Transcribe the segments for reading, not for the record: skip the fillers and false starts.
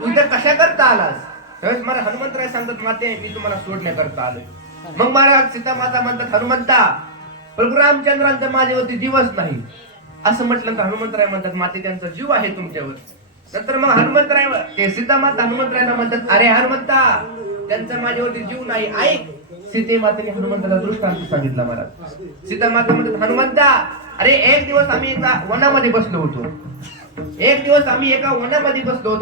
तू इथं कशा करता आलास? त्यावेळेस मला हनुमंतराय सांगतात, माते मी तुम्हाला सोडण्याकरता आलोय. मग महाराज सीता माता म्हणतात, हनुमंता प्रभू रामचंद्रांचा माझ्यावरती जीवच नाही. असं म्हटलं तर हनुमंतराय म्हणतात, माते त्यांचा जीव आहे तुमच्यावर. नंतर मग हनुमंतराय ते सीता माता हनुमंतरायला म्हणतात, अरे हनुमंता त्यांचा माझ्यावरती जीव नाही. ऐक, सीते मातेने हनुमंताला दृष्टांत सांगितला. महाराज सीता माता म्हणतात, हनुमंता अरे एक दिवस आम्ही एका वनामध्ये बसलो होतो.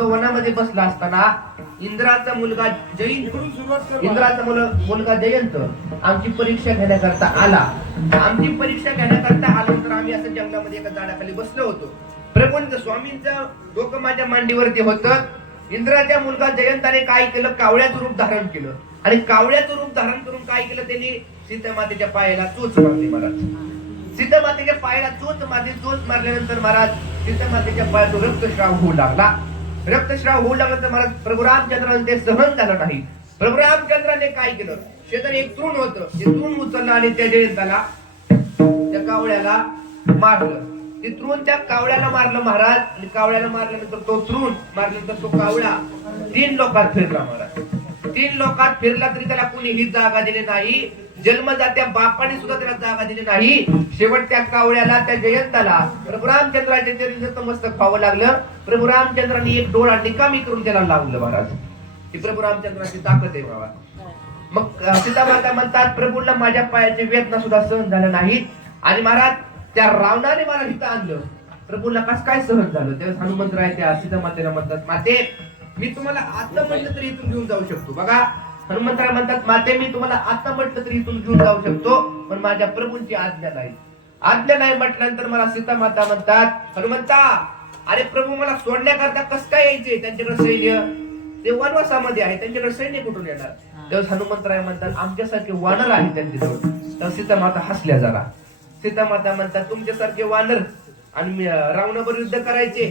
वनामध्ये बसला असताना इंद्राचा मुलगा जयंत आमची परीक्षा घेण्याकरता आला. नंतर आम्ही असं जंगलामध्ये एका झाडाखाली बसलो होतो. प्रभूंचं स्वामींचं डोकं माझ्या मांडीवरती होतं. इंद्राचा मुलगा जयंताने काय केलं, कावळ्याचं रूप धारण केलं. आणि कावळ्याचं रूप धारण करून काय केलं, त्यांनी सीता मातेच्या पायाला चोच मारली. महाराज सीता मातेच्या पायाला चोच मारल्यानंतर महाराज सीता मातेच्या पायातून रक्तस्राव होऊ लागला. तर महाराज प्रभू रामचंद्राने ते सहन झालं नाही. प्रभू रामचंद्राने काय केलं, शेजारी एक तृण होतं, ते तृण उचललं आणि त्या जयंताला त्या कावळ्याला मारलं. ते तृण त्या कावळ्याला मारलं महाराज. आणि कावळ्याला मारल्यानंतर तो तृण मारल्यानंतर तो कावळा 3 लोकात फिरला. महाराज 3 लोकात फिरला तरी त्याला कुणीही जागा दिली नाही. जन्मदात्या बापाने सुद्धा त्याला जागा दिली नाही. शेवट त्या कावळ्याला, त्या जयंताला प्रभू रामचंद्राच्या चरणी मस्तक खावं लागलं. प्रभू रामचंद्रांनी एक डोळा निकामी करून त्याला लावलं. महाराज ही प्रभू रामचंद्राची ताकद आहे बाबा. मग सीता माता म्हणतात, प्रभूला माझ्या पायाची वेदना सुद्धा सहन झालं नाही. आणि महाराज त्या रावणाने मला इथं आणलं. प्रभूला कसं काय सहन झालं? तेव्हा हनुमंतराय त्या सीता मातेला म्हणतात, माते मी तुम्हाला आता म्हटलं तरी इथून घेऊन जाऊ शकतो. बघा हनुमंतराय म्हणतात, माते मी तुम्हाला आता म्हटलं तरी इथून घेऊन जाऊ शकतो, पण माझ्या प्रभूंची आज्ञा नाही म्हटल्यानंतर मला सीता माता म्हणतात, हनुमंता अरे प्रभू मला सोडण्याकरता कसं काय यायचे? त्यांच्याकडे सैन्य, ते वनवासामध्ये आहे, त्यांच्याकडे सैन्य कुठून येणार? तेव्हा हनुमंतराय म्हणतात, आमच्यासारखे वानर आहे त्यांच्याजवळ. तर सीता माता हसल्या जरा. सीता माता म्हणतात, तुमच्यासारखे वानर आणि रावणावर युद्ध करायचे?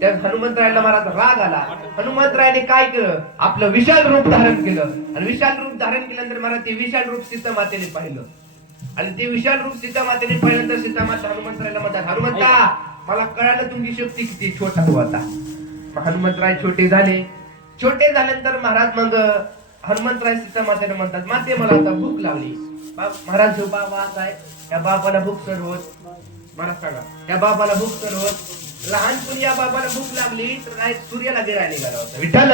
त्या हनुमंतरायाला महाराज राग आला. हनुमंतरायाने काय केलं, आपलं विशाल रूप धारण केलं. आणि विशाल रूप धारण केल्यानंतर महाराज ते विशाल रूप सीता मातेने पाहिलं. आणि ते विशाल रूप सीता मातेने पाहिल्यानंतर सीता माता हनुमंतरायाला म्हणतात, हनुमंता मला कळालं तुमची शक्ती किती. छोटा हो आता. हनुमंतराय छोटे झाल्यानंतर महाराज मग हनुमंतराय सीता मातेने म्हणतात, माते मला आता भूक लागली. महाराज जो बाबा आहे त्या बाबाला भूक चढवत, मला सांगा त्या बाबाला भूक चढवत. लहानपणी या बाबाला भूक लागली तर सूर्याला गिरायला निघाला होता. विठ्ठल